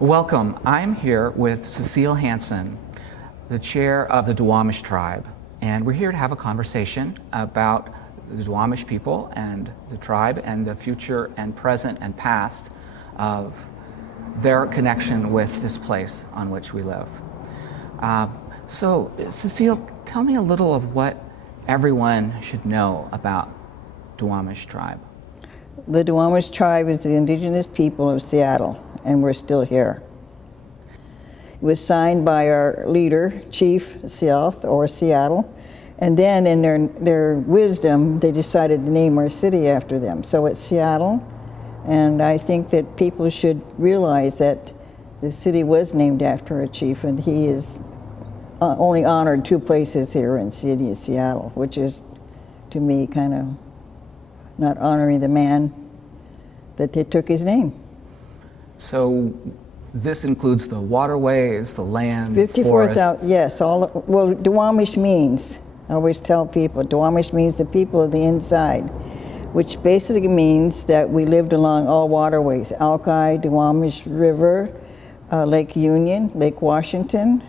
Welcome. I'm here with Cecile Hansen, the chair of the Duwamish tribe, and we're here to have a conversation about the Duwamish people and the tribe and the future and present and past of their connection with this place on which we live. So, Cecile, tell me a little of what everyone should know about Duwamish tribe. The Duwamish tribe is the indigenous people of Seattle, and we're still here. It was signed by our leader, Chief South or Seattle, and then in their wisdom, they decided to name our city after them. So it's Seattle, and I think that people should realize that the city was named after a chief, and he is only honored two places here in the city of Seattle, which is, to me, kind of not honoring the man that they took his name. So this includes the waterways, the land, 54,000, yes. Well, Duwamish means, I always tell people, Duwamish means the people of the inside, which basically means that we lived along all waterways, Alki, Duwamish River, Lake Union, Lake Washington,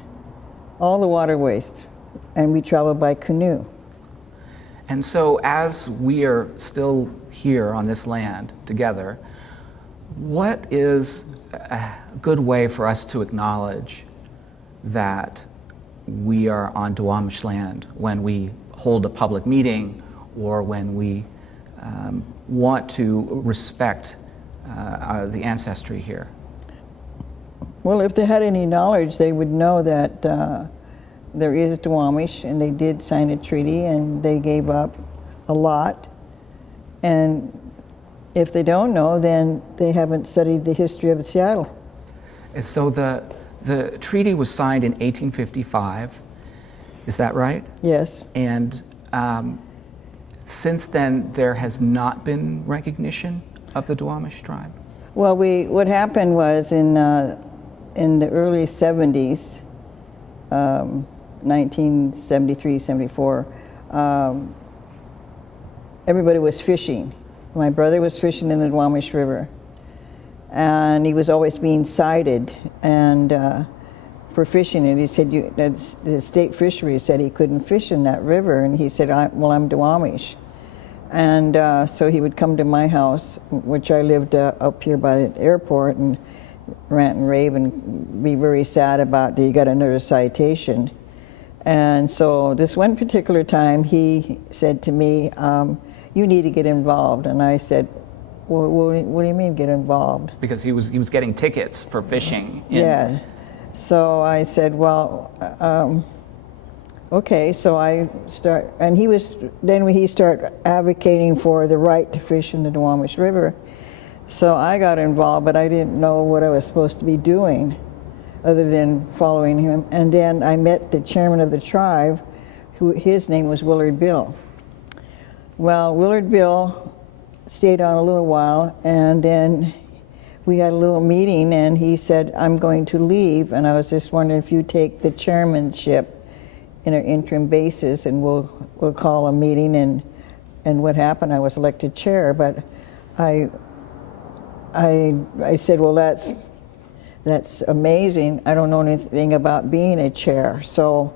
all the waterways, and we traveled by canoe. And so as we are still here on this land together, what is a good way for us to acknowledge that we are on Duwamish land when we hold a public meeting or when we want to respect the ancestry here? Well, if they had any knowledge, they would know that there is Duwamish, and they did sign a treaty, and they gave up a lot. And if they don't know, then they haven't studied the history of Seattle. And so the treaty was signed in 1855, is that right? Yes. And since then, there has not been recognition of the Duwamish tribe? Well, what happened was in the early 70s, 1973, 74, everybody was fishing. My brother was fishing in the Duwamish River, and he was always being cited and for fishing. And he said, the state fishery said he couldn't fish in that river, and he said, well, I'm Duwamish. And so he would come to my house, which I lived up here by the airport, and rant and rave and be very sad about, you got another citation. And so this one particular time, he said to me, you need to get involved. And I said, well, what do you mean get involved? Because he was getting tickets for fishing. Yeah. So I said, well, okay. So I start, and then he started advocating for the right to fish in the Duwamish River. So I got involved, but I didn't know what I was supposed to be doing other than following him. And then I met the chairman of the tribe, his name was Willard Bill. Well, Willard Bill stayed on a little while, and then we had a little meeting, and he said, I'm going to leave, and I was just wondering if you take the chairmanship in an interim basis, and we'll call a meeting. And what happened, I was elected chair, but I said, well, that's amazing. I don't know anything about being a chair. So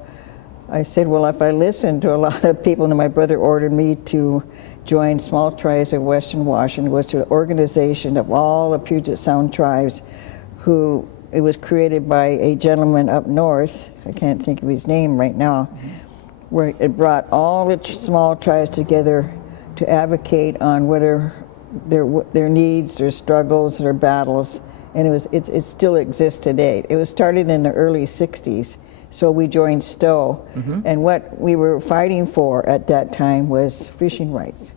I said, well, if I listen to a lot of people, and my brother ordered me to join Small Tribes of Western Washington, which was an organization of all the Puget Sound tribes, it was created by a gentleman up north, I can't think of his name right now, where it brought all the small tribes together to advocate on whether their needs, their struggles, their battles, and it still exists today. It was started in the early 60s, so we joined Stowe, and what we were fighting for at that time was fishing rights.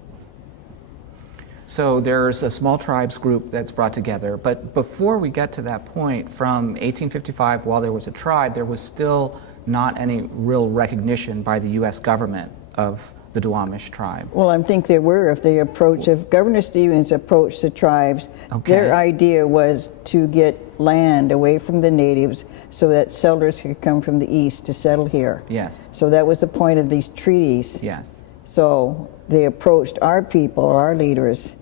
So there's a small tribes group that's brought together, but before we get to that point, from 1855, while there was a tribe, there was still not any real recognition by the U.S. government of the Duwamish tribe. Well, I think there were. If Governor Stevens approached the tribes, their idea was to get land away from the natives so that settlers could come from the east to settle here. Yes. So that was the point of these treaties. Yes. So they approached our people, our leaders,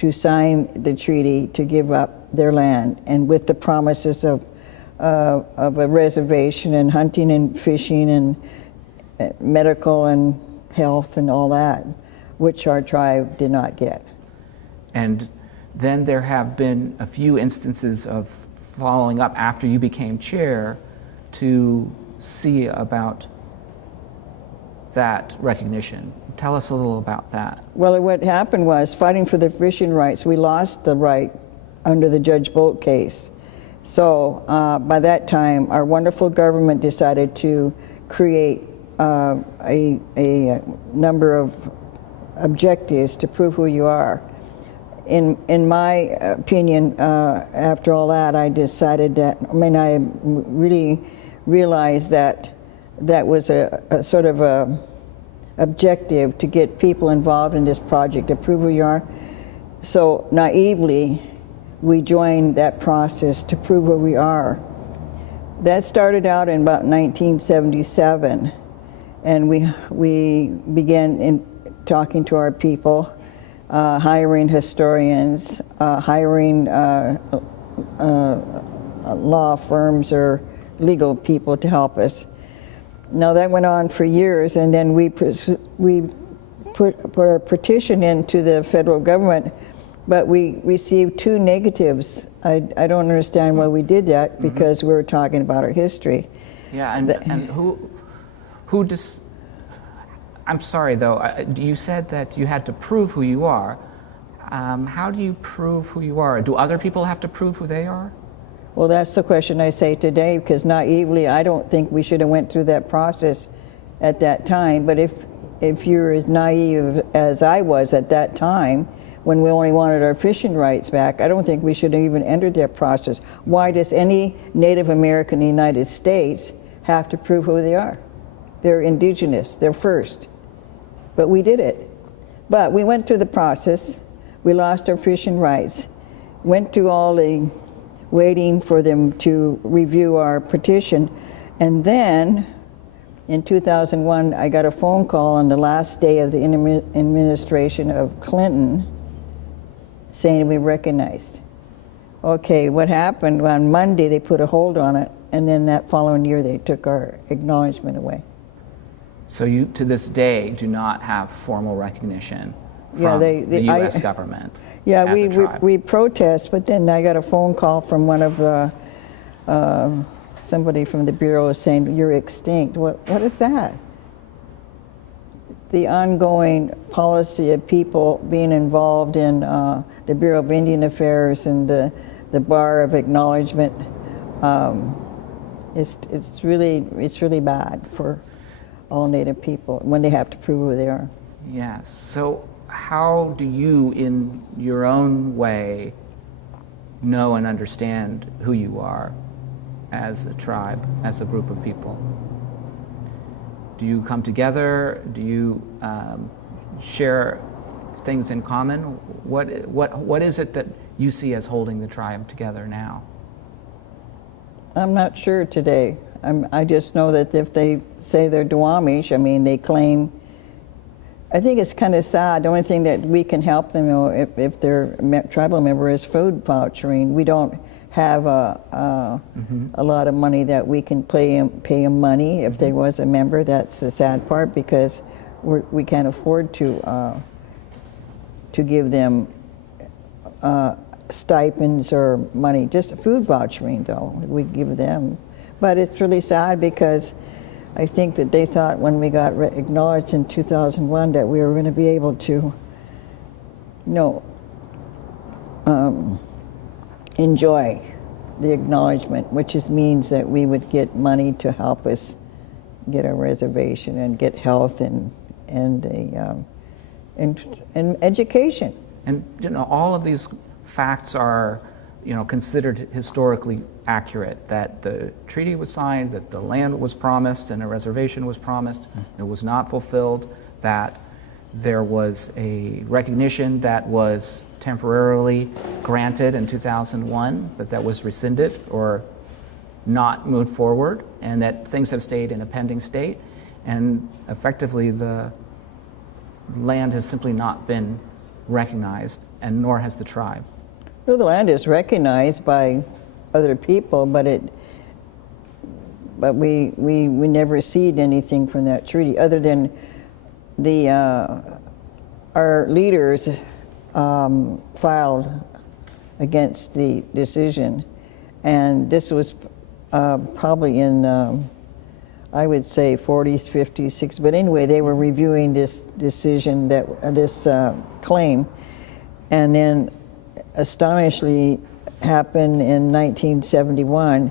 to sign the treaty to give up their land, and with the promises of a reservation and hunting and fishing and medical and health and all that, which our tribe did not get. And then there have been a few instances of following up after you became chair to see about that recognition. Tell us a little about that. Well, what happened was, fighting for the fishing rights, we lost the right under the Judge Bolt case. So by that time, our wonderful government decided to create a number of objectives to prove who you are. In my opinion, after all that, I decided that, I really realized that that was a sort of a objective to get people involved in this project, to prove who you are. So naively, we joined that process to prove who we are. That started out in about 1977, and we began talking to our people, hiring historians, hiring law firms or legal people to help us. Now that went on for years, and then we put our petition into the federal government, but we received 2 negatives. I don't understand why we did that, because we were talking about our history. Yeah, and who I'm sorry though, you said that you had to prove who you are. How do you prove who you are? Do other people have to prove who they are? Well, that's the question I say today, because naively, I don't think we should have went through that process at that time. But if you're as naive as I was at that time, when we only wanted our fishing rights back, I don't think we should have even entered that process. Why does any Native American in the United States have to prove who they are? They're indigenous, they're first. But we did it. But we went through the process, we lost our fishing rights, went through all the waiting for them to review our petition, and then in 2001 I got a phone call on the last day of the administration of Clinton saying we recognized. Okay, what happened on Monday, they put a hold on it, and then that following year they took our acknowledgement away. So you, to this day, do not have formal recognition from the U.S. government? Yeah, we protest, but then I got a phone call from one of somebody from the Bureau saying, "You're extinct." What is that? The ongoing policy of people being involved in the Bureau of Indian Affairs and the Bar of Acknowledgement, it's really bad for all Native people when they have to prove who they are. Yes. So how do you, in your own way, know and understand who you are as a tribe, as a group of people? Do you come together? Do you share things in common? What is it that you see as holding the tribe together now? I'm not sure today. I just know that if they say they're Duwamish, they claim. I think it's kind of sad. The only thing that we can help them, if they're a tribal member, is food vouchering. We don't have a lot of money that we can pay them money if they was a member. That's the sad part, because we can't afford to give them stipends or money. Just food vouchering, though, we give them. But it's really sad, because I think that they thought when we got acknowledged in 2001 that we were going to be able to, enjoy the acknowledgement, which means that we would get money to help us get a reservation and get health and education. And all of these facts are, considered historically accurate, that the treaty was signed, that the land was promised and a reservation was promised, it was not fulfilled, that there was a recognition that was temporarily granted in 2001, but that was rescinded or not moved forward, and that things have stayed in a pending state, and effectively the land has simply not been recognized, and nor has the tribe. Well, the land is recognized by other people, but we never cede anything from that treaty, other than our leaders filed against the decision, and this was probably in I would say 40s, 50s, 60s, but anyway, they were reviewing this decision, this claim, and then astonishingly happened in 1971,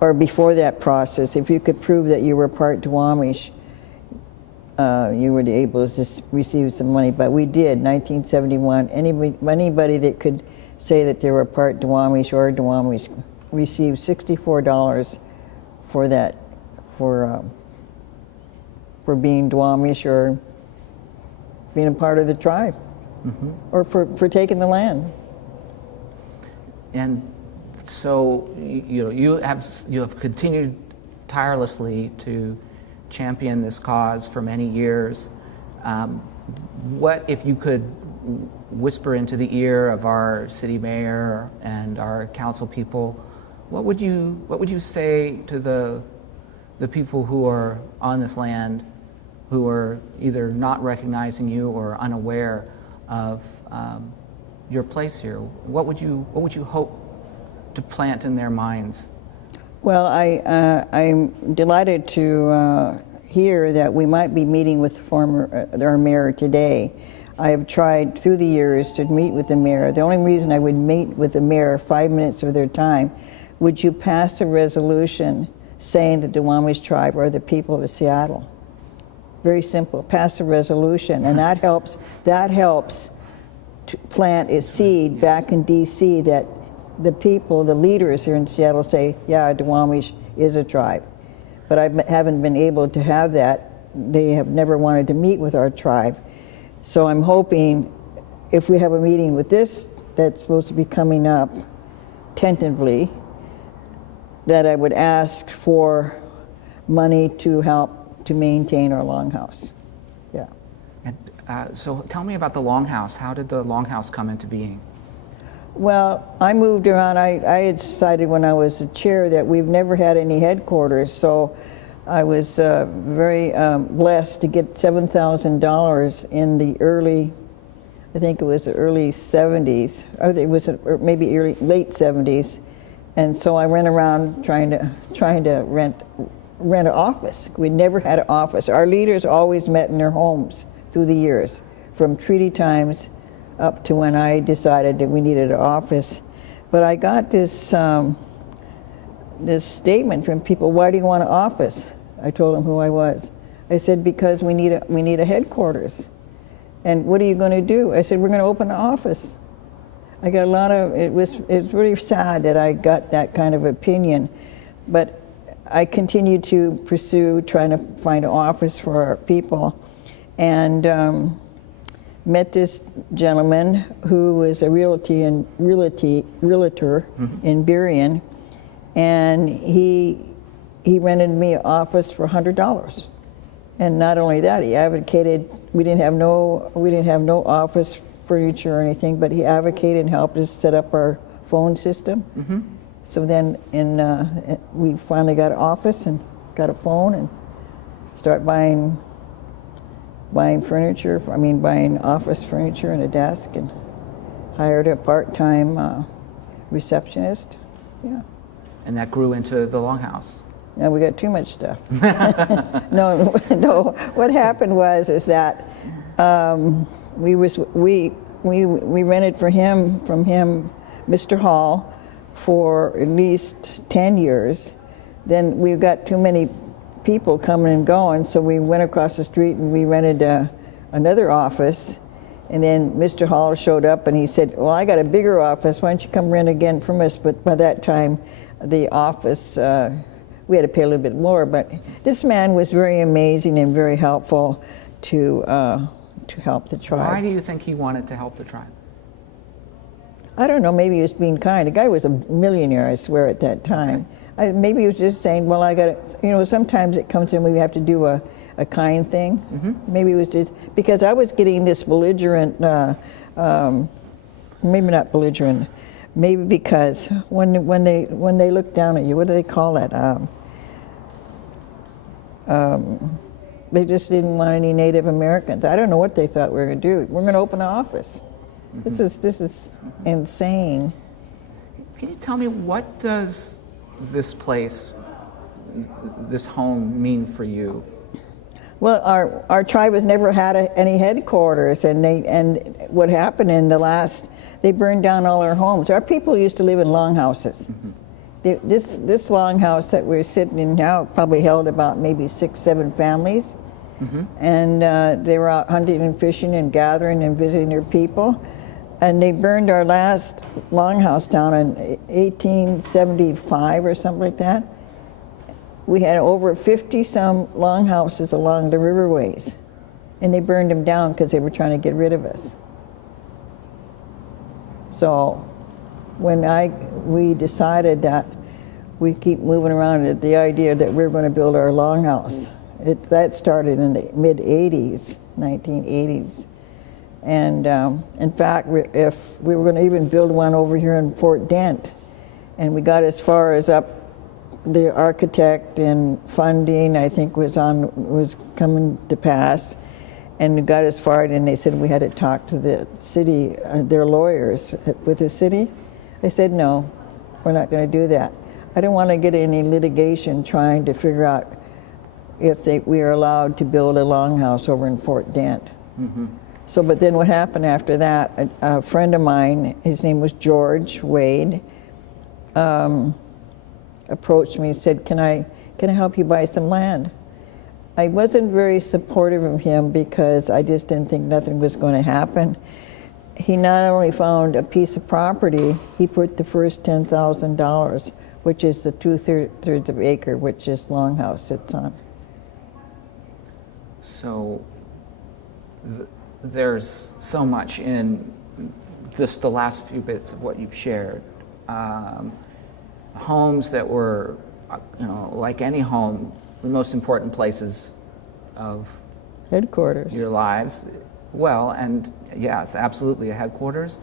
or before that process. If you could prove that you were part Duwamish, you were able to receive some money. But we did, 1971. Anybody that could say that they were part Duwamish or Duwamish received $64 for that, for being Duwamish or being a part of the tribe, or for taking the land. And so you have continued tirelessly to champion this cause for many years. What if you could whisper into the ear of our city mayor and our council people? What would you say to the people who are on this land, who are either not recognizing you or unaware of your place here? What would you hope to plant in their minds? Well, I'm delighted to hear that we might be meeting with our mayor today. I have tried through the years to meet with the mayor. The only reason I would meet with the mayor 5 minutes of their time, would you pass a resolution saying the Duwamish tribe are the people of Seattle? Very simple. Pass a resolution, and that helps to plant a seed back in D.C. that the people, the leaders here in Seattle say, yeah, Duwamish is a tribe. But I haven't been able to have that. They have never wanted to meet with our tribe. So I'm hoping if we have a meeting with this that's supposed to be coming up tentatively, that I would ask for money to help to maintain our longhouse. Yeah. And so tell me about the longhouse. How did the longhouse come into being? Well, I moved around. I had decided when I was the chair that we've never had any headquarters, so I was very blessed to get $7,000 in the early, I think it was the early 70s, or it was maybe late 70s, and so I went around trying to rent an office. We never had an office. Our leaders always met in their homes through the years, from treaty times up to when I decided that we needed an office. But I got this this statement from people, why do you want an office? I told them who I was. I said, because we need a headquarters. And what are you going to do? I said, we're going to open an office. I got a lot of, it's really sad that I got that kind of opinion, but I continued to pursue trying to find an office for our people, and met this gentleman who was a realtor in Burien, and he rented me an office for $100. And not only that, he advocated, we didn't have no office furniture or anything, but he advocated and helped us set up our phone system. Mm-hmm. So then we finally got an office and got a phone and start buying furniture, buying office furniture and a desk, and hired a part-time receptionist. Yeah. And that grew into the Longhouse. Now we got too much stuff. No. What happened was that we rented from him, Mr. Hall, for at least 10 years. Then we got too many people coming and going, so we went across the street and we rented another office. And then Mr. Hall showed up and he said, well, I got a bigger office, why don't you come rent again from us? But by that time, the office, we had to pay a little bit more, but this man was very amazing and very helpful to help the tribe. Why do you think he wanted to help the tribe? I don't know, maybe he was being kind. The guy was a millionaire, I swear, at that time. Maybe he was just saying, well, I got to, sometimes it comes in when we have to do a kind thing. Mm-hmm. Maybe it was just, because I was getting this belligerent maybe not belligerent, maybe because when they look down at you, what do they call it? They just didn't want any Native Americans. I don't know what they thought we were going to do. We're going to open an office. This is insane. Can you tell me, what does this place, this home, mean for you? Well, our tribe has never had any headquarters, and what happened in the last, they burned down all our homes. Our people used to live in longhouses. This longhouse that we're sitting in now probably held about maybe 6, 7 families, and they were out hunting and fishing and gathering and visiting their people, and they burned our last longhouse down in 1875 or something like that. We had over 50-some longhouses along the riverways, and they burned them down because they were trying to get rid of us. So when we decided that we keep moving around at the idea that we're going to build our longhouse, that started in the mid-'80s, 1980s. And in fact, if we were going to even build one over here in Fort Dent, and we got as far as up, the architect and funding, I think, was coming to pass, and we got as far, and they said we had to talk to the city, their lawyers with the city. I said, no, we're not going to do that. I don't want to get any litigation trying to figure out if we are allowed to build a longhouse over in Fort Dent. So, but then what happened after that, a friend of mine, his name was George Wade, approached me and said, can I help you buy some land? I wasn't very supportive of him because I just didn't think nothing was going to happen. He not only found a piece of property, he put the first $10,000, which is the 2/3 of acre, which this longhouse sits on. So there's so much in just the last few bits of what you've shared. Homes that were, like any home, the most important places of Headquarters. your lives. Well, and yes, absolutely a headquarters.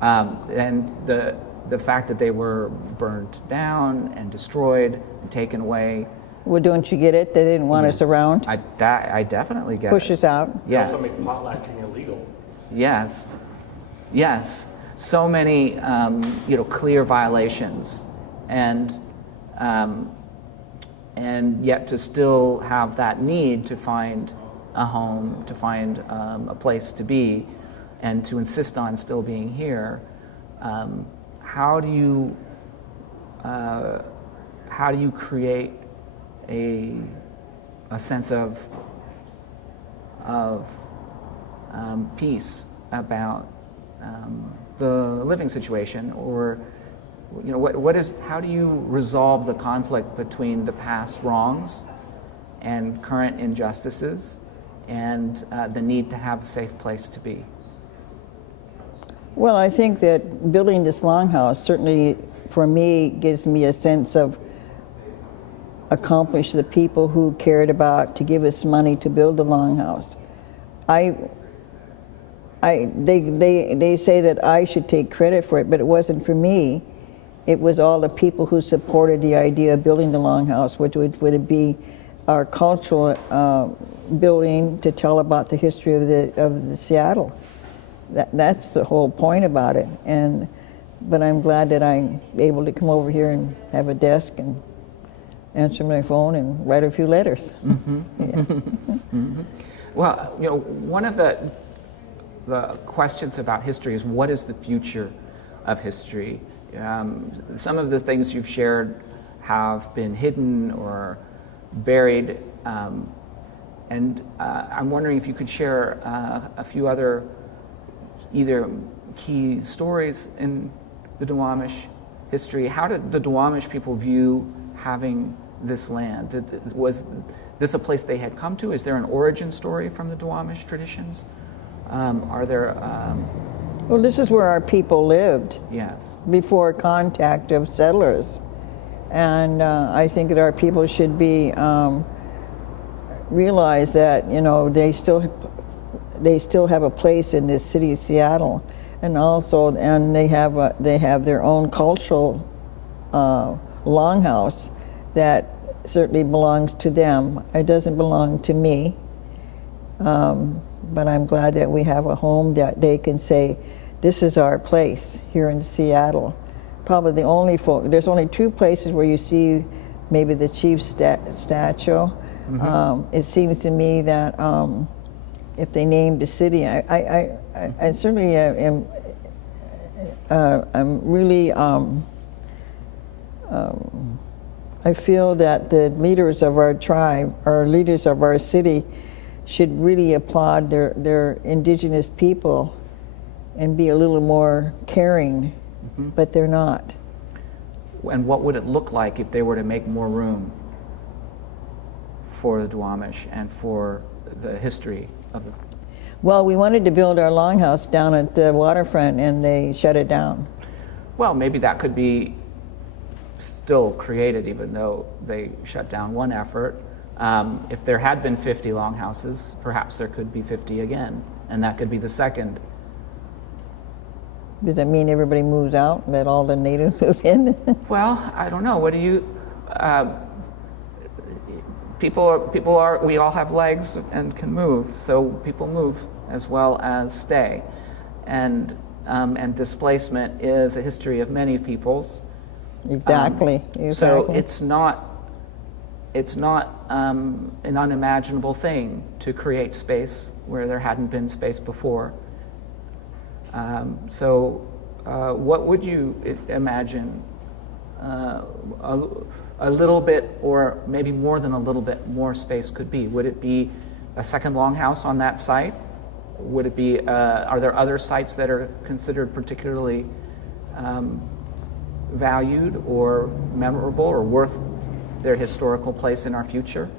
And the fact that they were burned down and destroyed and taken away. Well, don't you get it? They didn't want us around. I definitely get Push it. us out. Yes. Also make potlatching illegal. Yes. Yes. So many, clear violations, and yet to still have that need to find a home, to find a place to be, and to insist on still being here. How do you create a sense of peace about the living situation, or how do you resolve the conflict between the past wrongs and current injustices and the need to have a safe place to be? Well, I think that building this longhouse certainly, for me, gives me a sense of accomplish the people who cared about to give us money to build the longhouse. They say that I should take credit for it, but it wasn't for me. It was all the people who supported the idea of building the longhouse, which would be our cultural building to tell about the history of the Seattle. That's the whole point about it. But I'm glad that I'm able to come over here and have a desk and answer my phone and write a few letters. Well, one of the questions about history is, what is the future of history? Some of the things you've shared have been hidden or buried, and I'm wondering if you could share a few other either key stories in the Duwamish history. How did the Duwamish people view having this land? Was this a place they had come to? Is there an origin story from the Duwamish traditions? Are there... Well, this is where our people lived. Yes. Before contact of settlers. And I think that our people should be realize that, they still have a place in this city of Seattle. And also, and they have their own cultural longhouse that certainly belongs to them. It doesn't belong to me. But I'm glad that we have a home that they can say, this is our place here in Seattle. Probably there's only two places where you see maybe the chief's statue. It seems to me that if they named a city, I certainly am. I'm really. I feel that the leaders of our tribe, or leaders of our city, should really applaud their indigenous people and be a little more caring, but they're not. And what would it look like if they were to make more room for the Duwamish and for the history of the... Well, we wanted to build our longhouse down at the waterfront, and they shut it down. Well, maybe that could be still created, even though they shut down one effort. If there had been 50 longhouses, perhaps there could be 50 again, and that could be the second. Does that mean everybody moves out, let all the natives move in? Well, I don't know. What do you... people are, we all have legs and can move, so people move as well as stay. And displacement is a history of many peoples. Exactly. So it's not an unimaginable thing to create space where there hadn't been space before. What would you imagine a little bit, or maybe more than a little bit, more space could be? Would it be a second longhouse on that site? Would it be? Are there other sites that are considered particularly valued or memorable or worth their historical place in our future?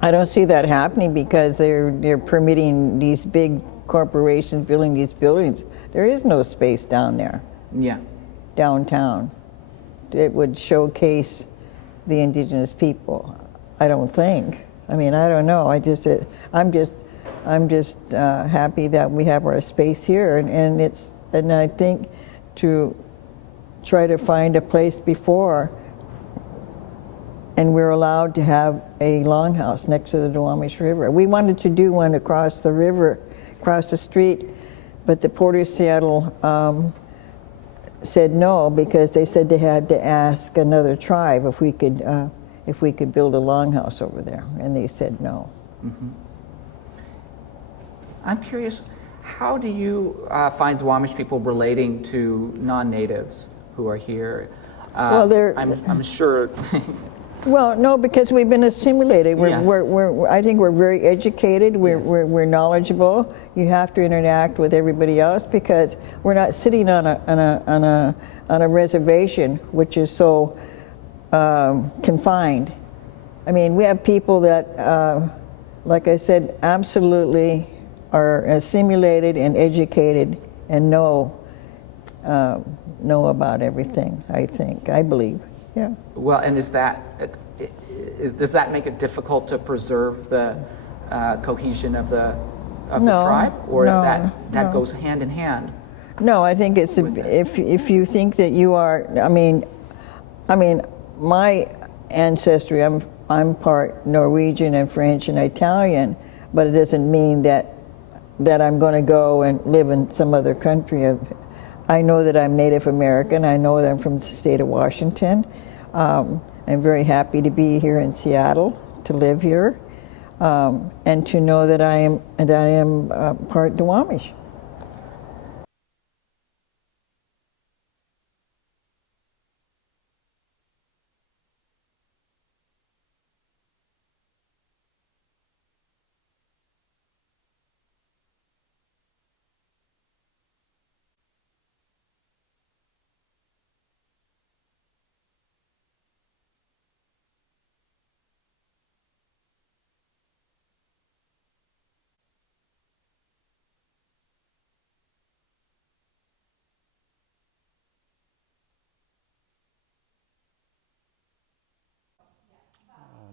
I don't see that happening because they're permitting these big corporations building these buildings. There is no space down there. Yeah. Downtown. It would showcase the indigenous people. I don't think. I mean, I don't know. I'm just happy that we have our space here, and I think to try to find a place before, and we're allowed to have a longhouse next to the Duwamish River. We wanted to do one across the river, across the street, but the Port of Seattle said no, because they said they had to ask another tribe if we could build a longhouse over there, and they said no. Mm-hmm. I'm curious, how do you find Duwamish people relating to non-natives who are here? Well, I'm sure. Well, no, because we've been assimilated. Yes. I think we're very educated. We're knowledgeable. You have to interact with everybody else because we're not sitting on a reservation, which is so confined. I mean, we have people that, like I said, absolutely are assimilated and educated and know about everything. I believe. Yeah. Well, and does that make it difficult to preserve the cohesion of the tribe, or is that goes hand in hand? No, I think it's if you think that you are. I mean, my ancestry. I'm part Norwegian and French and Italian, but it doesn't mean that I'm going to go and live in some other country. I know that I'm Native American. I know that I'm from the state of Washington. I'm very happy to be here in Seattle, to live here, and to know that I am part Duwamish.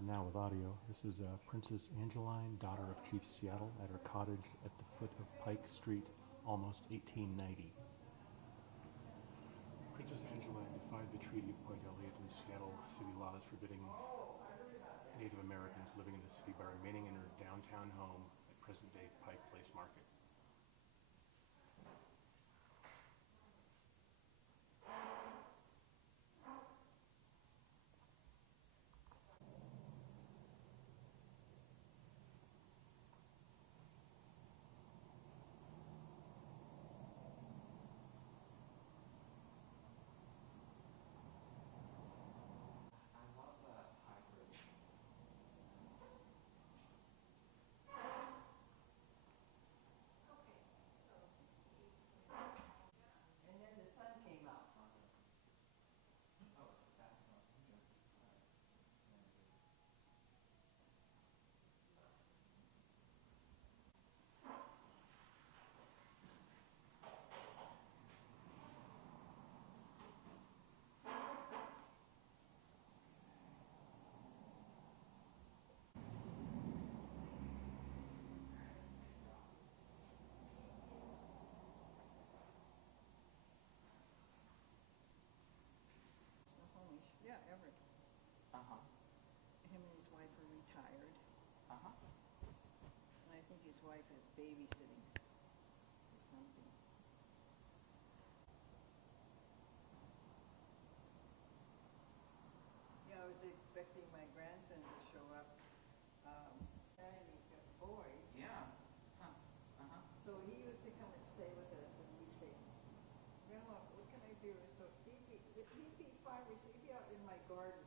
Now with audio, this is Princess Angeline, daughter of Chief Seattle, at her cottage at the foot of Pike Street, almost 1890. his wife has babysitting or something. Yeah, I was expecting my grandson to show up. And he's got boys. Yeah. Huh. So he used to come and stay with us, and we'd say, Grandma, what can I do? So he'd be 5 or 6, he'd be out in my garden